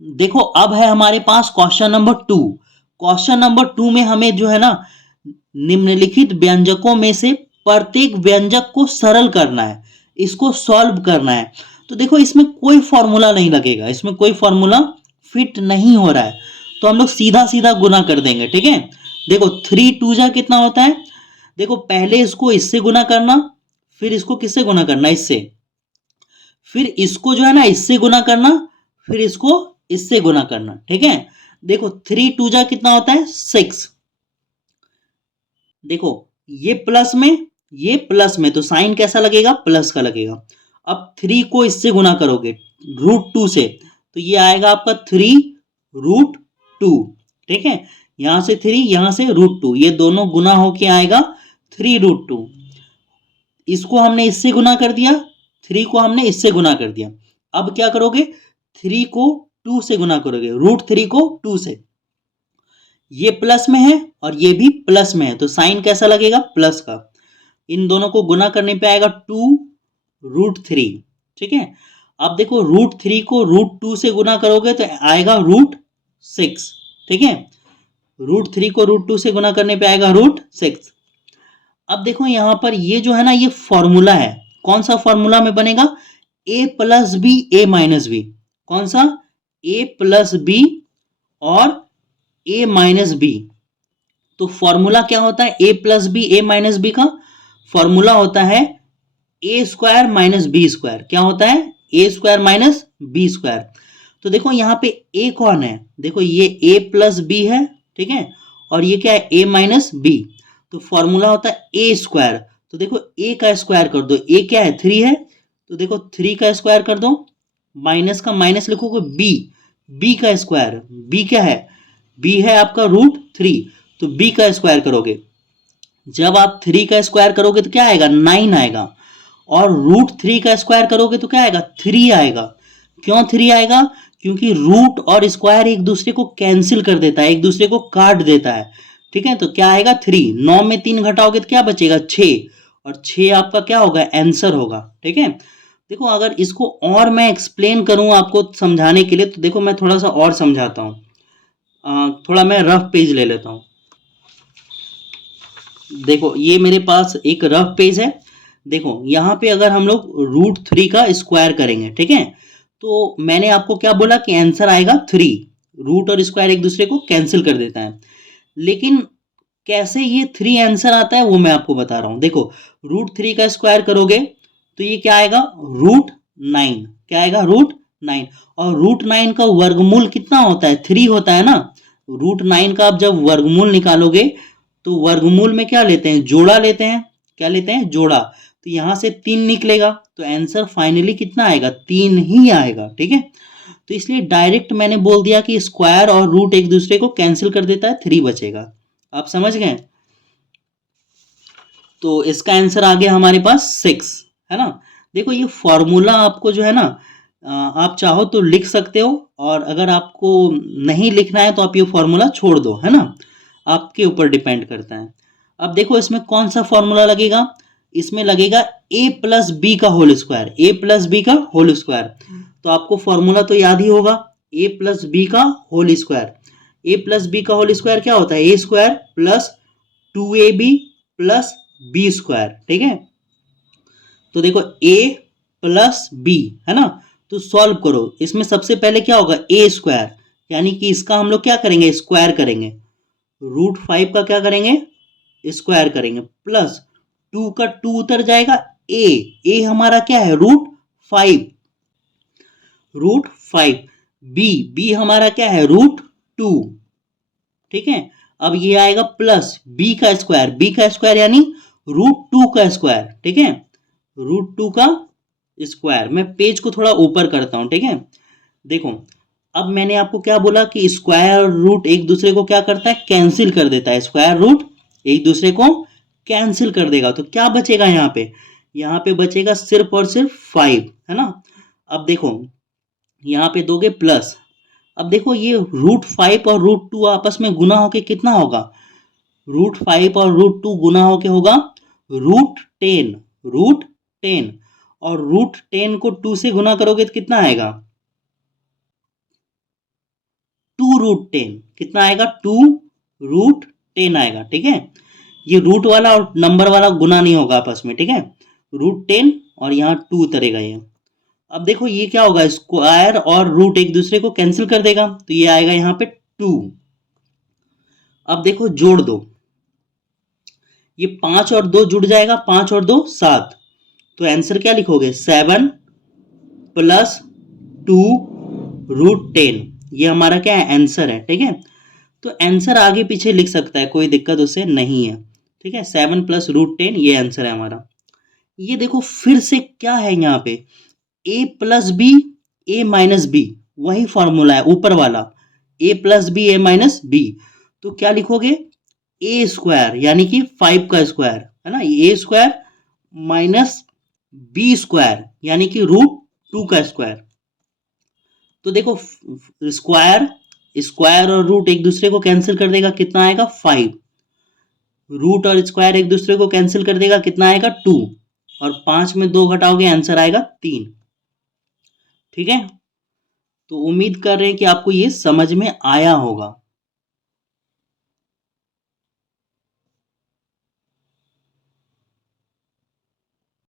देखो अब है हमारे पास क्वेश्चन नंबर 2। क्वेश्चन नंबर 2 में हमें जो है ना निम्नलिखित व्यंजकों में से प्रत्येक व्यंजक को सरल करना है, इसको सॉल्व करना है। तो देखो इसमें कोई फॉर्मूला नहीं लगेगा, इसमें कोई फॉर्मूला फिट नहीं हो रहा है, तो हम लोग सीधा सीधा गुना कर देंगे। ठीक है, देखो 3 2 कितना होता है। देखो पहले इसको इससे गुना करना, फिर इसको किससे गुना करना, इससे, फिर इसको जो है ना इससे गुना करना, फिर इसको इससे गुना करना। ठीक है, देखो 3 2 कितना होता है 6। देखो ये प्लस में, ये प्लस में, तो साइन कैसा लगेगा, प्लस का लगेगा। अब 3 को इससे गुना करोगे √2 से, तो ये आएगा आपका 3 √2। ठीक है, यहां से 3, यहां से √2, ये दोनों गुना होके आएगा 3 √2। इसको हमने इससे गुना कर दिया, 3 को हमने इससे गुना कर दिया। अब क्या करोगे, 3 को 2 से गुना करोगे, √3 को 2 से। ये प्लस में है और ये भी प्लस में है, तो साइन कैसा लगेगा, प्लस का। इन दोनों को गुना करने पे आएगा 2 √3। ठीक है, अब देखो √3 को √2 से गुना करोगे तो आएगा √6। ठीक है, √3 को √2 से गुना करने पे आएगा √6। अब देखो यहां पर ये जो है ना ये फॉर्मूला है, कौन सा फॉर्मूला में बनेगा, a plus B A minus B. कौन सा, a प्लस बी और a माइनस बी। तो फॉर्मूला क्या होता है, a plus B A minus B का फॉर्मूला होता है A square minus B square. क्या होता है, A square minus B square. तो देखो यहाँ पे a कौन है, देखो ये a प्लस बी है। ठीक है, और ये क्या है, a माइनस बी। तो फॉर्मूला होता है ए स्क्वायर। तो देखो a का स्क्वायर कर दो, a क्या है 3 है, तो देखो 3 का स्क्वायर कर दो, माइनस का माइनस लिखोगे b का स्क्वायर, b क्या है, b है आपका √3, तो b का स्क्वायर करोगे। जब आप 3 का स्क्वायर करोगे तो क्या आएगा, 9 आएगा, और √3 का स्क्वायर करोगे तो क्या आएगा, 3 आएगा। क्यों 3 आएगा, क्योंकि रूट और स्क्वायर एक दूसरे को कैंसिल कर देता है, एक दूसरे को काट देता है। ठीक है, तो क्या आएगा 3, 9 में 3 घटाओगे तो क्या बचेगा 6, और 6 आपका क्या होगा, आंसर होगा। ठीक है, देखो अगर इसको और मैं एक्सप्लेन करूं आपको समझाने के लिए, तो देखो मैं थोड़ा सा और समझाता हूं। थोड़ा मैं रफ पेज ले लेता हूं। देखो ये मेरे पास एक रफ पेज है। देखो यहाँ पे अगर हम लोग √3 का स्क्वायर करेंगे, ठीक है, तो मैंने आपको क्या बोला कि आंसर आएगा 3। रूट और स्क्वायर एक दूसरे को कैंसिल कर देता है, लेकिन कैसे ये 3 आंसर आता है वो मैं आपको बता रहा हूं। देखो √3 का स्क्वायर करोगे तो ये क्या आएगा, √9। क्या आएगा, √9। और √9 का वर्गमूल कितना होता है, 3 होता है ना। √9 का आप जब वर्गमूल निकालोगे तो वर्गमूल में क्या लेते हैं, जोड़ा लेते हैं। क्या लेते हैं, जोड़ा। तो यहां से 3 निकलेगा, तो आंसर फाइनली कितना आएगा, 3 ही आएगा। ठीक है, तो इसलिए डायरेक्ट मैंने बोल दिया कि स्क्वायर और रूट एक दूसरे को कैंसिल कर देता है, 3 बचेगा। आप समझ गए, तो इसका आंसर आ गया हमारे पास 6, है ना। देखो ये फॉर्मूला आपको जो है ना, आप चाहो तो लिख सकते हो, और अगर आपको नहीं लिखना है तो आप ये फॉर्मूला छोड़ दो, है ना, आपके ऊपर डिपेंड करता है। अब देखो इसमें कौन सा फॉर्मूला लगेगा, इसमें लगेगा a प्लस बी का whole square, a plus B का होल स्क्वायर। तो आपको फॉर्मूला तो याद ही होगा, a प्लस बी का whole square. a plus B का होल स्क्वायर क्या होता है, A square plus 2ab plus B square. ठीक है, तो देखो a प्लस बी, है ना, तो सॉल्व करो। इसमें सबसे पहले क्या होगा, ए स्क्वायर, यानी कि इसका हम लोग क्या करेंगे, स्क्वायर करेंगे। √5 का क्या करेंगे, स्क्वायर करेंगे, प्लस 2 का 2 उतर जाएगा, ए हमारा क्या है, √5, √5। बी हमारा क्या है, √2। ठीक है, अब ये आएगा प्लस बी का स्क्वायर यानी √2 का स्क्वायर। ठीक है, √2 का स्क्वायर। मैं पेज को थोड़ा ऊपर करता हूं, ठीक है। देखो अब मैंने आपको क्या बोला कि स्क्वायर और रूट एक दूसरे को क्या करता है, कैंसिल कर देता है। स्क्वायर रूट एक दूसरे को कैंसिल कर देगा, तो क्या बचेगा यहाँ पे, यहाँ पे बचेगा सिर्फ और सिर्फ 5, है ना। अब देखो यहाँ पे दोगे प्लस, अब देखो ये √5 और √2 आपस में गुना होके कितना होगा, √5 और √2 गुना होके होगा √10, √10। और √10 को 2 से गुना करोगे तो कितना आएगा, 2√10 कितना आएगा 2√10 आएगा। ठीक है, ये रूट वाला और नंबर वाला गुना नहीं होगा आपस में। ठीक है, √10 और यहाँ 2 उतरेगा ये। अब देखो ये क्या होगा, स्क्वायर और रूट एक दूसरे को कैंसिल कर देगा तो ये आएगा यहाँ पे 2। अब देखो जोड़ दो, ये 5 और 2 जुड़ जाएगा, 5 और 2 7, तो आंसर क्या लिखोगे 7 प्लस 2√10, ये हमारा क्या है आंसर है। ठीक है, तो आंसर आगे पीछे लिख सकता है, कोई दिक्कत उससे नहीं है। ठीक है, 7 प्लस √10 ये आंसर है हमारा। ये देखो फिर से क्या है यहाँ पे, a plus B A minus B, वही फॉर्मूला है ऊपर वाला, a plus B A minus B. तो क्या लिखोगे ए स्क्वायर यानी कि 5 का स्क्वायर है ना, ए स्क्वायर माइनस बी स्क्वायर यानी कि √2 का स्क्वायर। तो देखो स्क्वायर स्क्वायर और रूट एक दूसरे को कैंसिल कर देगा, कितना आएगा 5, रूट और स्क्वायर एक दूसरे को कैंसिल कर देगा, कितना आएगा 2, और 5 में 2 घटाओगे आंसर आएगा 3। ठीक है, तो उम्मीद कर रहे हैं कि आपको ये समझ में आया होगा।